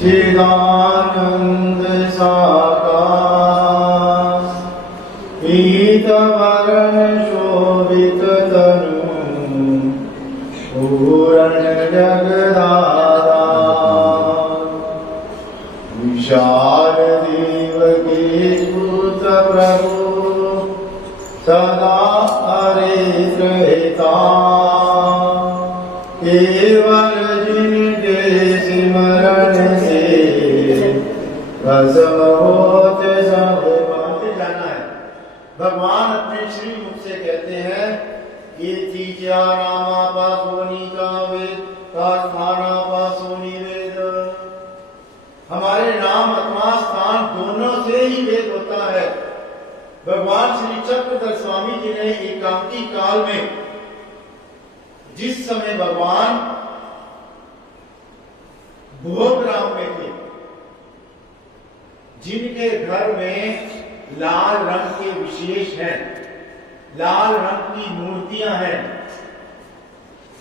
चिदानंद साकार पीतवरण शोभित तनु पूर्ण जगदाधार विशाल देव के सुत प्रभु सदा हरिता केवल जिनके सिमरण से भस्म होते सब मानते जाना है। भगवान अपने श्री मुख से कहते हैं ये तीजा रामा पासोनी का वेद का स्थाना पासोनी वेद। हमारे नाम आत्मा स्थान दोनों से ही वेद होता है। भगवान श्री चक्रधर स्वामी जी ने एकांती काल में जिस समय भगवान भोगराम में थे, जिनके घर में लाल रंग के विशेष हैं, लाल रंग की मूर्तियां हैं,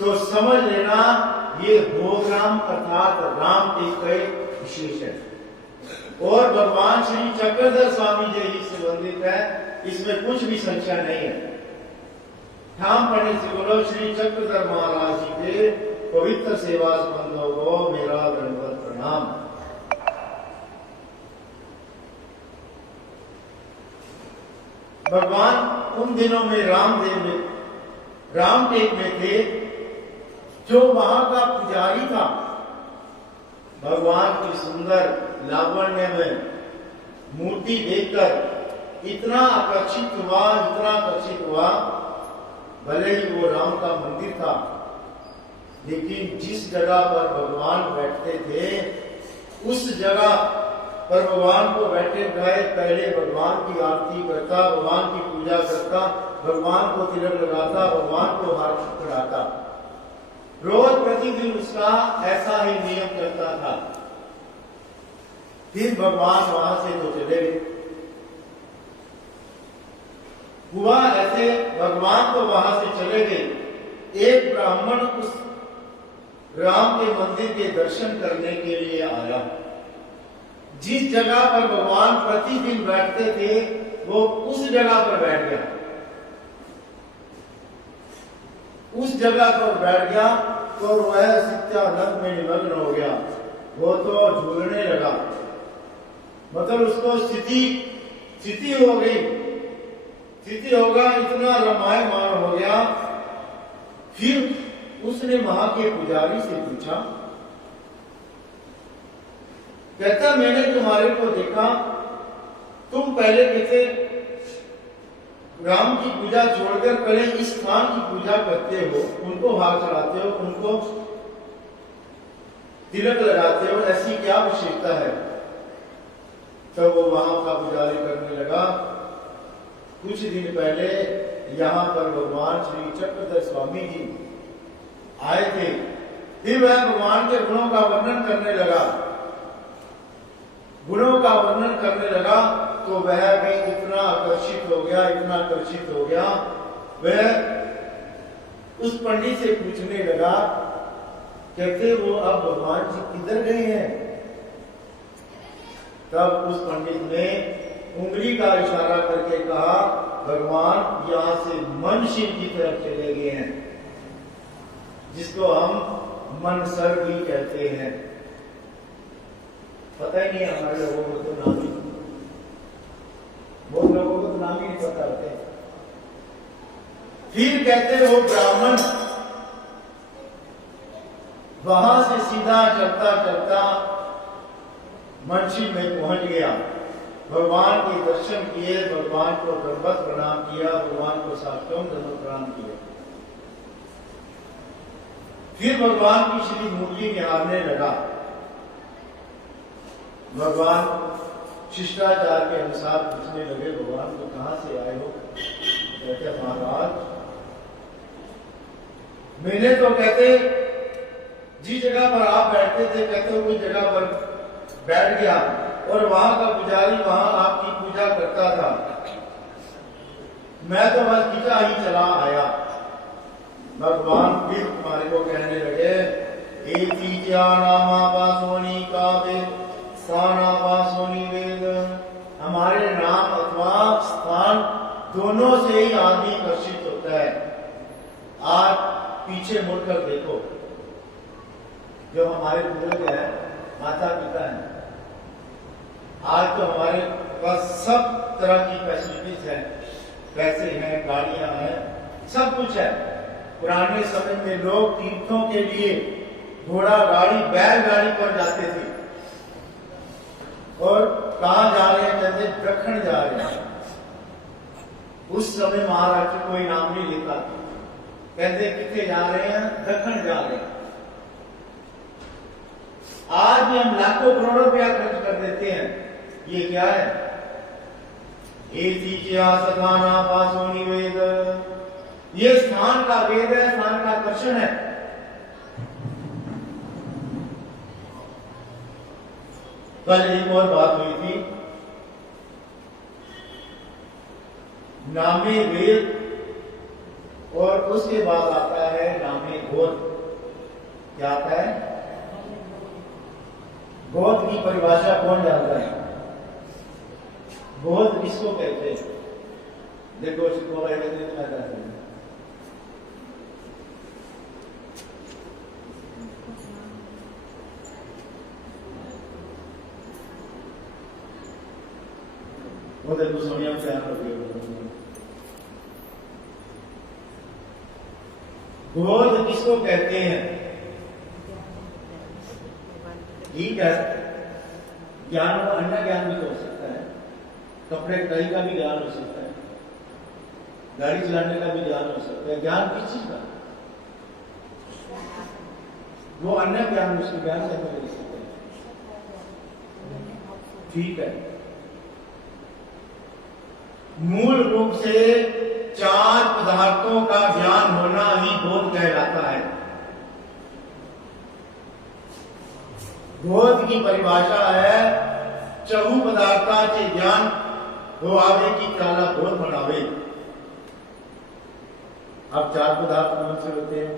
तो समझ लेना ये भोगराम अर्थात राम के कई विशेष है। और भगवान श्री चक्रधर स्वामी जी ही संबंधित है, इसमें कुछ भी संशय नहीं है। ठाम पढ़ने से बोलो श्री चक्रधर महाराज जी के पवित्र सेवा संबंधों को मेरा दंडवत प्रणाम। भगवान उन दिनों में रामटेक में थे, जो वहां का पुजारी था। भगवान की सुंदर लावण्य में मूर्ति देखकर इतना आकर्षित हुआ, भले ही वो राम का मंदिर था, लेकिन जिस जगह पर भगवान बैठते थे उस जगह पर भगवान को बैठे गए पहले भगवान की आरती करता, भगवान की पूजा करता, भगवान को तिलक लगाता, भगवान को हाथ चढ़ाता। रोज प्रतिदिन उसका ऐसा ही नियम करता था। फिर भगवान वहां से तो चले गए। हुआ ऐसे, भगवान तो वहां से चले गए। एक ब्राह्मण उस राम के मंदिर के दर्शन करने के लिए आया। जिस जगह पर भगवान प्रतिदिन बैठते थे वो उस जगह पर बैठ गया। उस जगह पर बैठ गया तो वह सत्यानंद में निमग्न हो गया। वो तो झूलने लगा, मतलब उसको स्थिति हो गई, इतना रमायमान हो गया। फिर उसने वहां के पुजारी से पूछा, कहता मैंने तुम्हारे को देखा, तुम पहले कहते राम की पूजा छोड़कर पहले इस स्थान की पूजा करते हो, उनको हाथ चढ़ाते हो, उनको तिलक लगाते हो, ऐसी क्या विशेषता है? तो वो वहां का पुजारी करने लगा। कुछ दिन पहले यहाँ पर भगवान श्री चक्रधर स्वामी जी आए थे। फिर वह भगवान के गुणों का वर्णन करने लगा, तो वह भी इतना आकर्षित हो गया, वह उस पंडित से पूछने लगा, कहते वो अब भगवान जी किधर गए हैं? तब उस पंडित ने उंगली का इशारा करके कहा, भगवान यहाँ से मनशिव की तरफ चले गए हैं, जिसको हम मनसर भी कहते हैं। पता ही नहीं हमारे लोगों को, तो नाम ही बहुत लोगों को तो नाम ही नहीं पता होते। फिर कहते वो ब्राह्मण वहां से सीधा चलता मनशिव में पहुंच गया। भगवान के दर्शन किए, भगवान को दंडवत प्रणाम किया, भगवान को साष्टांग दंडवत प्रणाम किया। फिर भगवान की श्री मूर्ति निहारने लगा। भगवान शिष्टाचार के अनुसार पूछने लगे, भगवान तो कहां से आए हो? कहते महाराज मैंने तो कहते जिस जगह पर आप बैठते थे, कहते उस जगह पर बैठ गया और वहां का पुजारी वहां आपकी पूजा करता था। मैं तो बस खींचा ही चला आया। भगवान फिर तुम्हारे को कहने लगे, नामा पासोनी का वेद स्थानावासो निवेद, हमारे नाम अथवा स्थान दोनों से ही आदमी आकर्षित होता है। आज पीछे मुड़कर देखो, जो हमारे बुजुर्ग हैं, माता पिता हैं, आज तो हमारे पास सब तरह की फैसिलिटीज है, पैसे हैं, गाड़ियां हैं, सब कुछ है। पुराने समय में लोग तीर्थों के लिए घोड़ा गाड़ी, बैलगाड़ी पर जाते थे और कहा जा रहे हैं, कहते दक्षिण जा रहे हैं। उस समय महाराष्ट्र कोई नाम नहीं लेता था, कहते कितने जा रहे हैं, दक्षिण जा रहे हैं। आज भी हम लाखों करोड़ों रुपया खर्च कर देते हैं, ये क्या है? स्थानावासो निवेद, ये स्थान का वेद है, स्थान का आकर्षण है। कल एक और बात हुई थी, नामे वेद और उसके बाद आता है नामे गोद। क्या आता है? गोद की परिभाषा कौन जानता है? गोद किसको कहते हैं? देखो इसको वो देखो सोनिया से गोद किसको कहते हैं? ठीक है, ज्ञान हो, अन्य ज्ञान भी तो हो सकता है, कपड़े कई का भी ज्ञान हो सकता है, गाड़ी चलाने का भी ज्ञान हो सकता है। ज्ञान किस चीज का? वो अन्य ज्ञान, उसके ज्ञान से ले सकते हैं। ठीक है, मूल रूप से चार पदार्थों का ज्ञान होना ही बोध कहलाता है। बोध की परिभाषा है चहु पदार्थाचे ज्ञान हो आवे की काला बोध बनावे। अब चार पदार्थ कौन से होते हैं?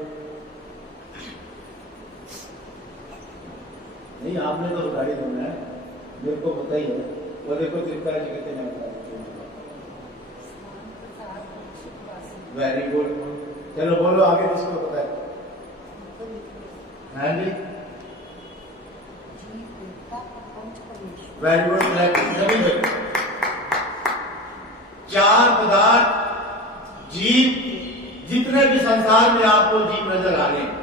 नहीं, आपने तो गाड़ी धोना है, मेरे को पता ही है। वो देखो त्रिपुरा जी कहते हैं, वेरी गुड। चलो बोलो आगे, किसको पता है? हाँ जी, वेरी गुड। चार पदार्थ, जीव, जितने भी संसार में आपको जीव नजर आ रहे हैं,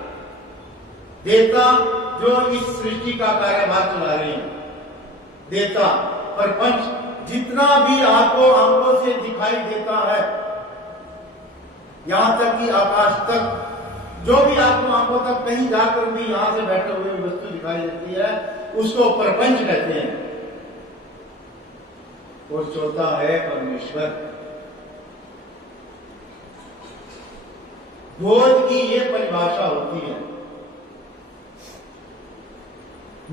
देवता जो इस सृष्टि का कार्यभार चला रहे हैं, देवता, प्रपंच जितना भी आपको आंखों से दिखाई देता है, यहां तक कि आकाश तक, जो भी आपको आंखों तक कहीं जाकर भी यहां से बैठे हुए वस्तु दिखाई देती है, उसको प्रपंच कहते हैं। और चौथा है परमेश्वर। बोध की ये परिभाषा होती है,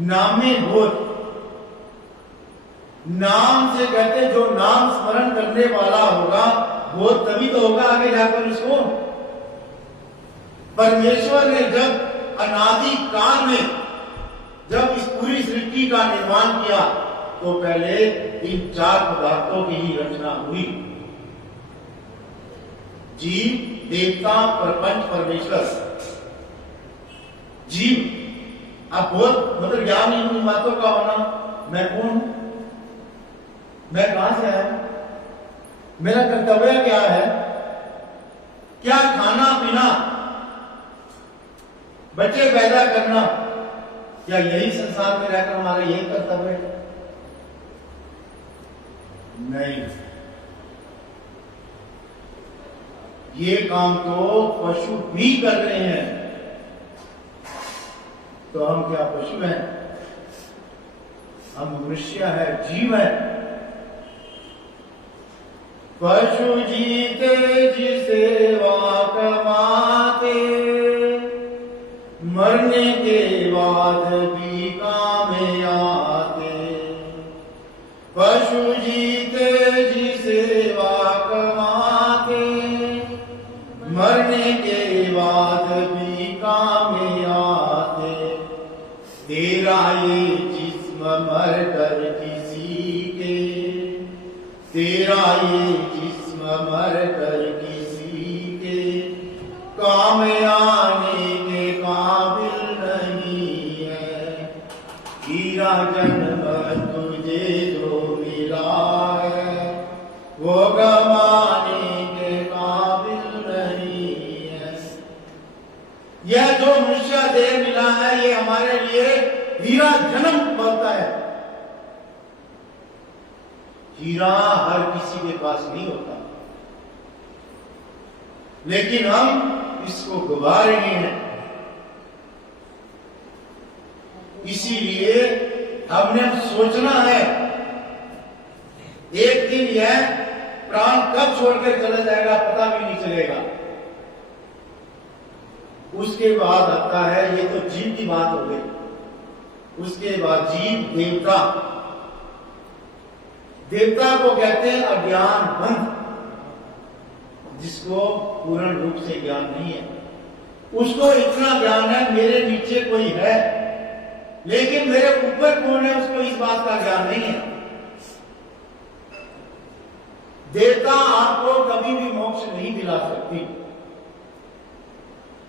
नामे बोध। नाम से कहते जो नाम स्मरण करने वाला होगा, बोध तभी तो होगा आगे जाकर उसको। परमेश्वर ने जब अनादि काल में जब इस पूरी सृष्टि का निर्माण किया, तो पहले इन चार पदार्थों की ही रचना हुई। जीव, देवता, प्रपंच, परमेश्वर। जीव, अब बोध मतलब ज्ञान इन बातों का होना, मैं कौन हूं, मैं कहां से आया, मेरा कर्तव्य क्या है, क्या खाना पीना, बच्चे पैदा करना, क्या यही संसार में रहकर हमारा यही कर्तव्य है? नहीं, ये काम तो पशु भी कर रहे हैं। तो हम क्या पशु हैं? हम मनुष्य है, जीव है। पशु जीते जिसे कमाते, मरने के बाद भी काम आते। पशु जीते जिसे कमाते, मरने के बाद भी काम आते। तेरा ये जिस्म जिस्म मर कर किसी के, तेरा ये जिस्म मर कर किसी के काम आने के काबिल नहीं है। हीरा जन्म तुझे जो मिला है वो गवाने के काबिल नहीं है। यह जो मनुष्य देह मिला है ये हमारे लिए हीरा जन्म बोलता है। हीरा हर किसी के पास नहीं होता, लेकिन हम इसको गवा रहे हैं। इसीलिए हमने सोचना है एक दिन यह प्राण कब छोड़कर चला जाएगा पता भी नहीं चलेगा। उसके बाद आता है, ये तो जीव की बात हो गई, उसके बाद जीव देवता। देवता को कहते हैं अज्ञान बंध, जिसको पूर्ण रूप से ज्ञान नहीं है। उसको इतना ज्ञान है मेरे नीचे कोई है, लेकिन मेरे ऊपर कौन है उसको इस बात का ज्ञान नहीं है। देवता आपको कभी भी मोक्ष नहीं दिला सकती।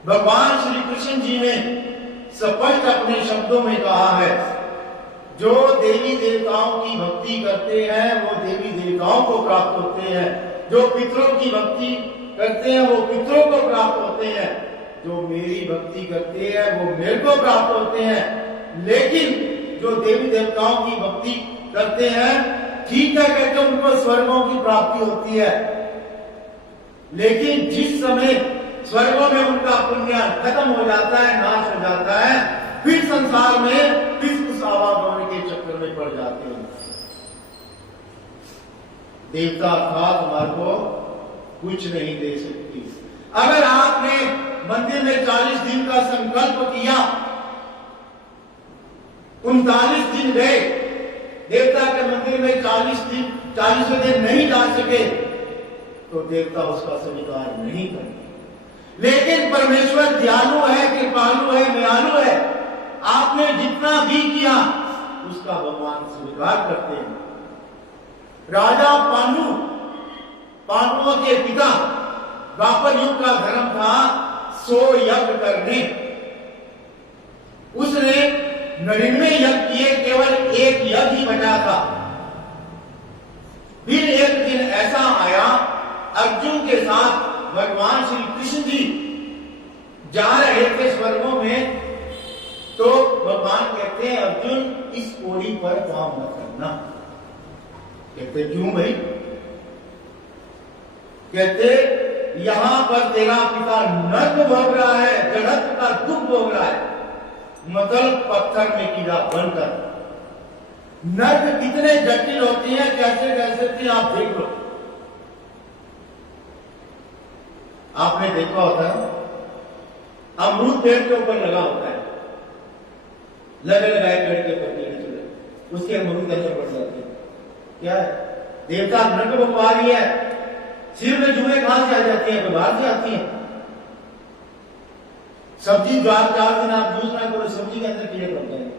भगवान श्री कृष्ण जी ने स्पष्ट अपने शब्दों में कहा है, जो देवी देवताओं की भक्ति करते हैं वो देवी देवताओं को प्राप्त होते हैं, जो पितरों की भक्ति करते हैं वो पितरों को प्राप्त होते हैं, जो मेरी भक्ति करते हैं वो मेरे को प्राप्त होते हैं। लेकिन जो देवी देवताओं की भक्ति करते हैं ठीक है कहते उनको स्वर्गों की प्राप्ति होती है, लेकिन जिस समय स्वर्गों में उनका पुण्य खत्म हो जाता है, नाश हो जाता है, फिर संसार में फिर उस आवागमन के चक्कर में पड़ जाते हैं। देवता अर्थात हमारे को कुछ नहीं दे सकती। अगर आपने मंदिर में 40 दिन का संकल्प किया, 39 दिन गए, देवता के मंदिर में 40वें दिन नहीं जा सके, तो देवता उसका स्वीकार नहीं करेंगे। लेकिन परमेश्वर दयालु है, कृपालु है, दयालु है। आपने जितना भी किया उसका भगवान स्वीकार करते हैं। राजा पांडु, पांडवों के पिता, द्वापर युग का धर्म था 100 यज्ञ करने। उसने 99 यज्ञ किए, केवल एक यज्ञ ही बचा था। फिर एक दिन ऐसा आया, अर्जुन के साथ भगवान श्री कृष्ण जी जा रहे थे स्वर्गों में, तो भगवान कहते हैं अर्जुन इस पौड़ी पर काम मत करना। कहते क्यों भाई? कहते यहां पर तेरा पिता नर्क भोग रहा है, जड़त्व का दुख भोग रहा है, मतलब पत्थर में कीड़ा बनकर। नर्क कितने जटिल होती है, कैसे कैसे थी आप देख लो। आपने देखा होता है अमरूद पेड़ के ऊपर लगा होता है, लगे लगाए पेड़ के ऊपर कीड़े चले, उसके अमरूद अंदर पड़ जाते हैं। क्या है? देवता नर्क भगवा रही है, सिर में जुए कहां से आ जाती है? बाहर से आती है। सब्जी 4 दिन आप जूस ना करो, सब्जी के अंदर कीड़े पड़ जाएंगे।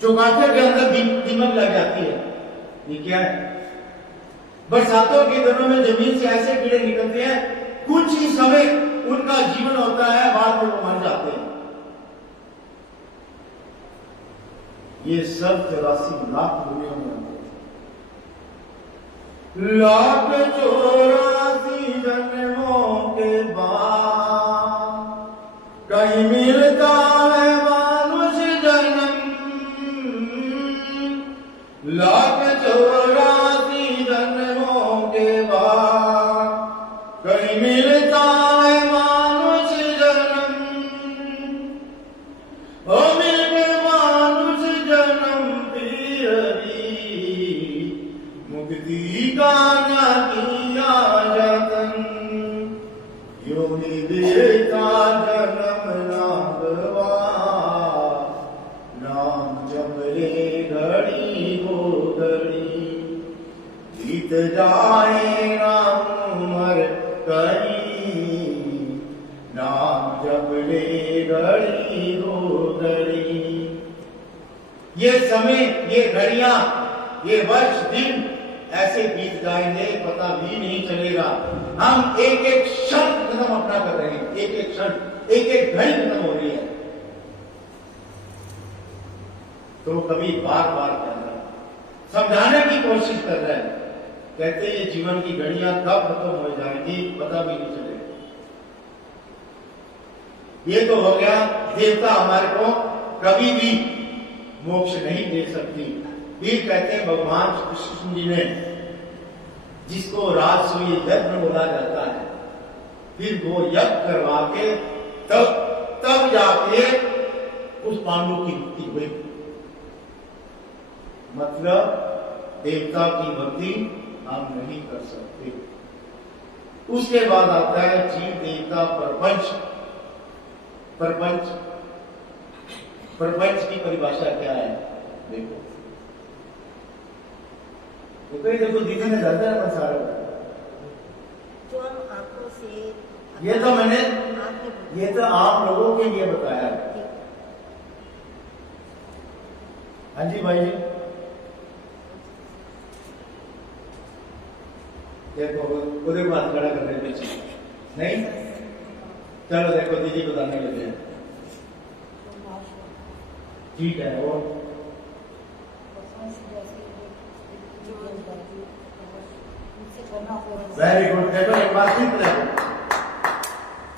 चौगाठे के अंदर दीमक लग जाती है। ये क्या है? बरसातों के दिनों में जमीन से ऐसे कीड़े निकलते हैं, कुछ ही समय उनका जीवन होता है, बाद में वो मर जाते हैं। ये सब 84 लाख दुनिया में होते हैं। लाख 84 जन्मों के बाद कहीं मिलता है मनुष्य जन्म। लाख 84 जन्मों के बाद कहीं मिलता है मनुष्य जन्म। ओ मिलके मनुष्य जन्म फिर भी मुक्ति का न किया जतन। योनि देता जन्म नाम गवा, नाम जप ले घड़ी वो घड़ी, बीत जाएगा उम्र कई, नाम जप ले घड़ी वो घड़ी। ये समय, ये घड़ियां, ये वर्ष दिन ऐसे बीत जाएंगे पता भी नहीं चलेगा। हम एक एक क्षण कदम अपना कर रहे हैं, एक एक क्षण, एक एक घड़ी खत्म हो रही है। तो कभी बार बार कह रहे हैं, समझाने की कोशिश कर रहे हैं, कहते ये जीवन की घड़ियां कब खत्म हो जाएंगी पता भी नहीं चलेगा। ये तो हो गया, देवता हमारे को कभी भी मोक्ष नहीं दे सकती। फिर कहते हैं भगवान कृष्ण जी ने, जिसको राजसूय यज्ञ बोला जाता है, फिर वो यज्ञ करवा के तब जाके उस पांडु की मुक्ति हुई। मतलब देवता की भक्ति हम नहीं कर सकते। उसके बाद आता है जीव देवता प्रपंच। प्रपंच की परिभाषा क्या है? देखो देखो दीदी ने दर्द है सारा, जो हम आंखों से, ये तो मैंने, ये तो आप लोगों के लिए बताया। हाँ जी भाई जी, देखो खुद को हाथ खड़ा कर रहे पीछे नहीं, चलो देखो दीदी बताने लगे, ठीक है। वो वेरी गुड, देखो एक बार फिर